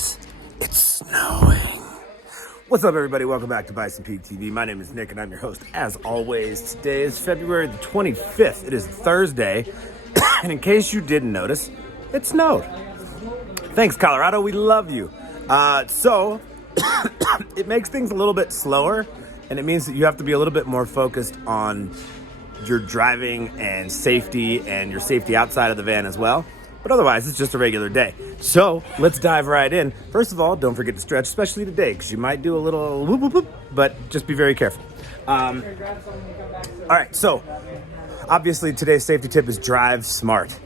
Guys, it's snowing. What's up, everybody? Welcome back to Bison Peak TV. My name is Nick, and I'm your host, as always. Today is February the 25th. It is Thursday, and in case you didn't notice, it snowed. Thanks, Colorado. We love you. So, it makes things a little bit slower, and it means that you have to be a little bit more focused on your driving and safety, and your safety outside of the van as well. But otherwise, it's just a regular day. So let's dive right in. First of all, don't forget to stretch, especially today, because you might do a little whoop, whoop, whoop, but just be very careful. All right, so obviously today's safety tip is drive smart.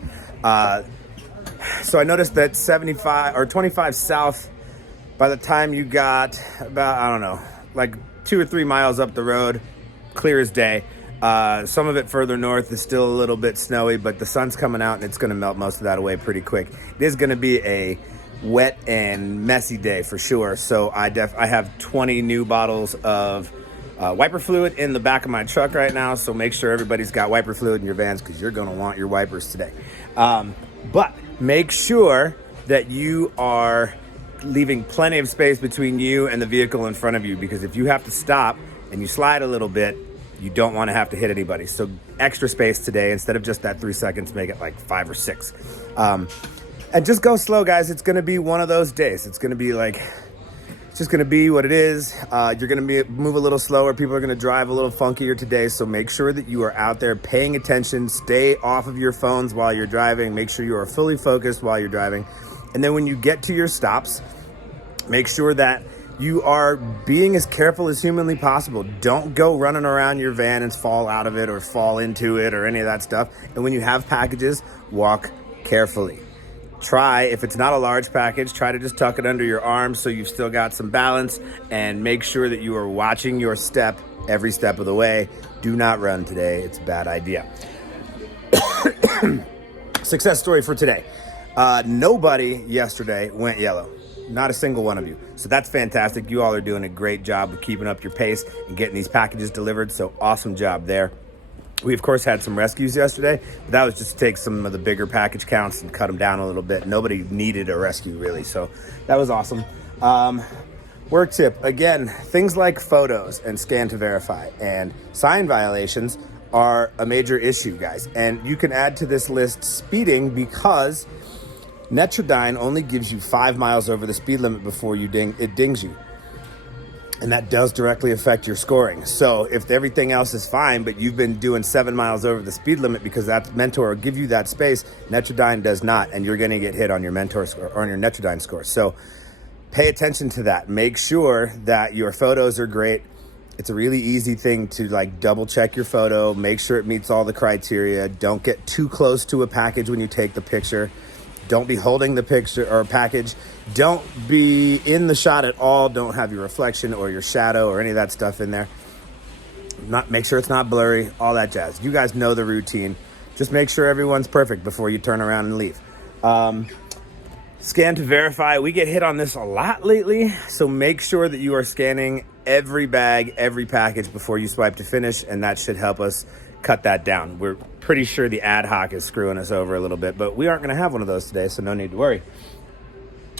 So I noticed that 75 or 25 south, by the time you got about, I don't know, like 2 or 3 miles up the road, clear as day. Some of it further north is still a little bit snowy, but the sun's coming out and it's going to melt most of that away pretty quick. It is going to be a wet and messy day for sure. So I have 20 new bottles of wiper fluid in the back of my truck right now. So make sure everybody's got wiper fluid in your vans, because you're going to want your wipers today. But make sure that you are leaving plenty of space between you and the vehicle in front of you, because if you have to stop and you slide a little bit, you don't want to have to hit anybody. So extra space today. Instead of just that 3 seconds, make it like 5 or 6. And just go slow, guys. It's going to be one of those days. It's going to be like, it's just going to be what it is. You're going to move a little slower. People are going to drive a little funkier today. So make sure that you are out there paying attention. Stay off of your phones while you're driving. Make sure you are fully focused while you're driving. And then when you get to your stops, make sure that you are being as careful as humanly possible. Don't go running around your van and fall out of it or fall into it or any of that stuff. And when you have packages, walk carefully. Try, if it's not a large package, try to just tuck it under your arm so you've still got some balance, and make sure that you are watching your step every step of the way. Do not run today. It's a bad idea. Success story for today. Nobody yesterday went yellow. Not a single one of you. So that's fantastic. You all are doing a great job of keeping up your pace and getting these packages delivered. So awesome job there. We, of course, had some rescues yesterday, but that was just to take some of the bigger package counts and cut them down a little bit. Nobody needed a rescue, really. So that was awesome. Work tip, again, things like photos and scan to verify and sign violations are a major issue, guys. And you can add to this list speeding, because Netrodyne only gives you 5 miles over the speed limit before it dings you. And that does directly affect your scoring. So if everything else is fine, but you've been doing 7 miles over the speed limit because that Mentor will give you that space, Netrodyne does not, and you're going to get hit on your Mentor score or on your Netrodyne score. So pay attention to that. Make sure that your photos are great. It's a really easy thing to like double check your photo, make sure it meets all the criteria. Don't get too close to a package when you take the picture. Don't be holding the picture or package. Don't be in the shot at all. Don't have your reflection or your shadow or any of that stuff in there. Make sure it's not blurry, all that jazz. You guys know the routine. Just make sure everyone's perfect before you turn around and leave. Scan to verify. We get hit on this a lot lately, so make sure that you are scanning every bag, every package before you swipe to finish, and that should help us cut that down. We're pretty sure the ad hoc is screwing us over a little bit, but we aren't going to have one of those today, so no need to worry.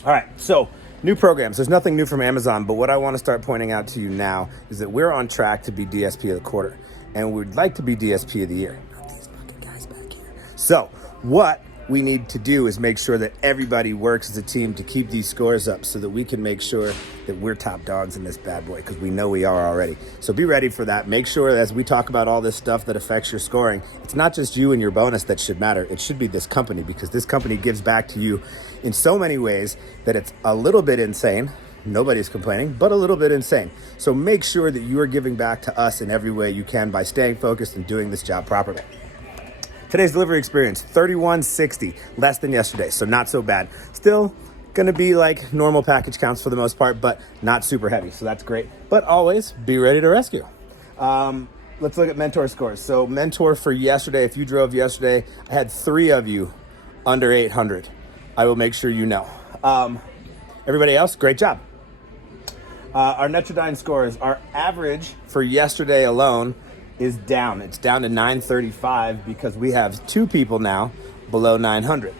All right, so new programs. There's nothing new from Amazon, but what I want to start pointing out to you now is that we're on track to be DSP of the quarter, and we'd like to be DSP of the year. Not these fucking guys back here. So what we need to do is make sure that everybody works as a team to keep these scores up so that we can make sure that we're top dogs in this bad boy, because we know we are already. So be ready for that. Make sure as we talk about all this stuff that affects your scoring, it's not just you and your bonus that should matter. It should be this company, because this company gives back to you in so many ways that it's a little bit insane. Nobody's complaining, but a little bit insane. So make sure that you are giving back to us in every way you can by staying focused and doing this job properly. Today's delivery experience, $31.60, less than yesterday, so not so bad. Still going to be like normal package counts for the most part, but not super heavy, so that's great. But always be ready to rescue. Let's look at Mentor scores. So Mentor for yesterday, if you drove yesterday, I had 3 of you under 800. I will make sure you know. Everybody else, great job. Our Netrodyne scores, our average for yesterday alone is down. It's down to 935 because we have 2 people now below 900.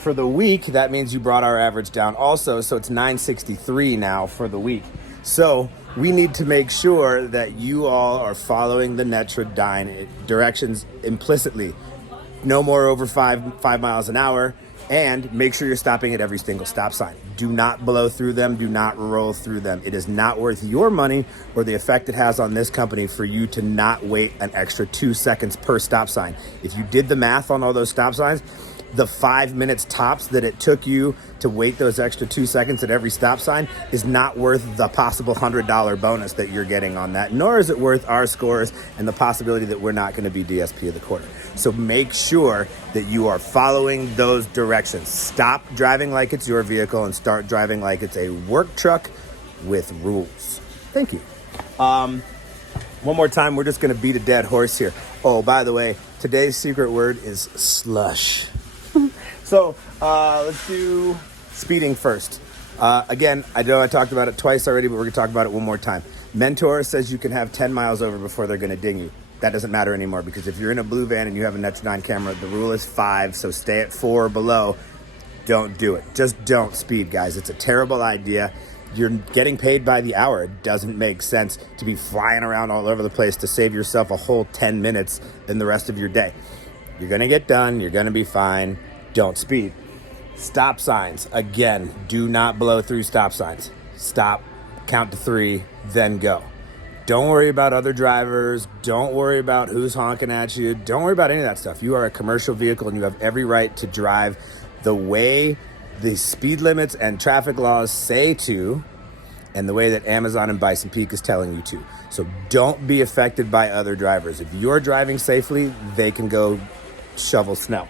For the week, that means you brought our average down also, so it's 963 now for the week. So we need to make sure that you all are following the Netrodyne directions implicitly. No more over 5 miles an hour, and make sure you're stopping at every single stop sign. Do not blow through them. Do not roll through them. It is not worth your money or the effect it has on this company for you to not wait an extra 2 seconds per stop sign. If you did the math on all those stop signs, the 5 minutes tops that it took you to wait those extra 2 seconds at every stop sign is not worth the possible $100 bonus that you're getting on that, nor is it worth our scores and the possibility that we're not going to be DSP of the quarter. So make sure that you are following those directions. Stop driving like it's your vehicle and start driving like it's a work truck with rules. Thank you. One more time, we're just going to beat a dead horse here. Oh, by the way, today's secret word is slush. So let's do speeding first. Again, I know I talked about it twice already, but we're going to talk about it one more time. Mentor says you can have 10 miles over before they're going to ding you. That doesn't matter anymore, because if you're in a blue van and you have a Netrodyne camera, the rule is 5, so stay at 4 or below. Don't do it. Just don't speed, guys. It's a terrible idea. You're getting paid by the hour. It doesn't make sense to be flying around all over the place to save yourself a whole 10 minutes in the rest of your day. You're going to get done. You're going to be fine. Don't speed. Stop signs. Again, do not blow through stop signs. Stop, count to 3, then go. Don't worry about other drivers. Don't worry about who's honking at you. Don't worry about any of that stuff. You are a commercial vehicle and you have every right to drive the way the speed limits and traffic laws say to, and the way that Amazon and Bison Peak is telling you to. So don't be affected by other drivers. If you're driving safely, they can go shovel snow.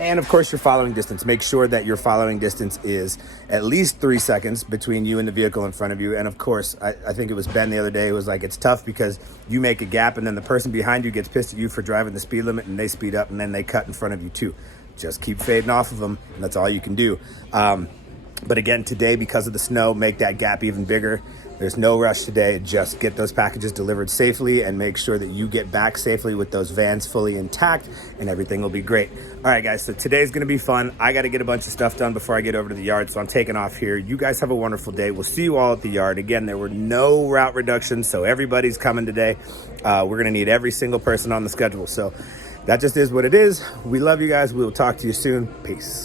And of course, your following distance. Make sure that your following distance is at least 3 seconds between you and the vehicle in front of you. And of course, I think it was Ben the other day who was like, it's tough because you make a gap and then the person behind you gets pissed at you for driving the speed limit and they speed up and then they cut in front of you too. Just keep fading off of them, and that's all you can do. But again, today, because of the snow, make that gap even bigger. There's no rush today. Just get those packages delivered safely and make sure that you get back safely with those vans fully intact, and everything will be great. All right, guys, so today's going to be fun. I got to get a bunch of stuff done before I get over to the yard, so I'm taking off here. You guys have a wonderful day. We'll see you all at the yard. Again, there were no route reductions, so everybody's coming today. We're going to need every single person on the schedule, so that just is what it is. We love you guys. We will talk to you soon. Peace.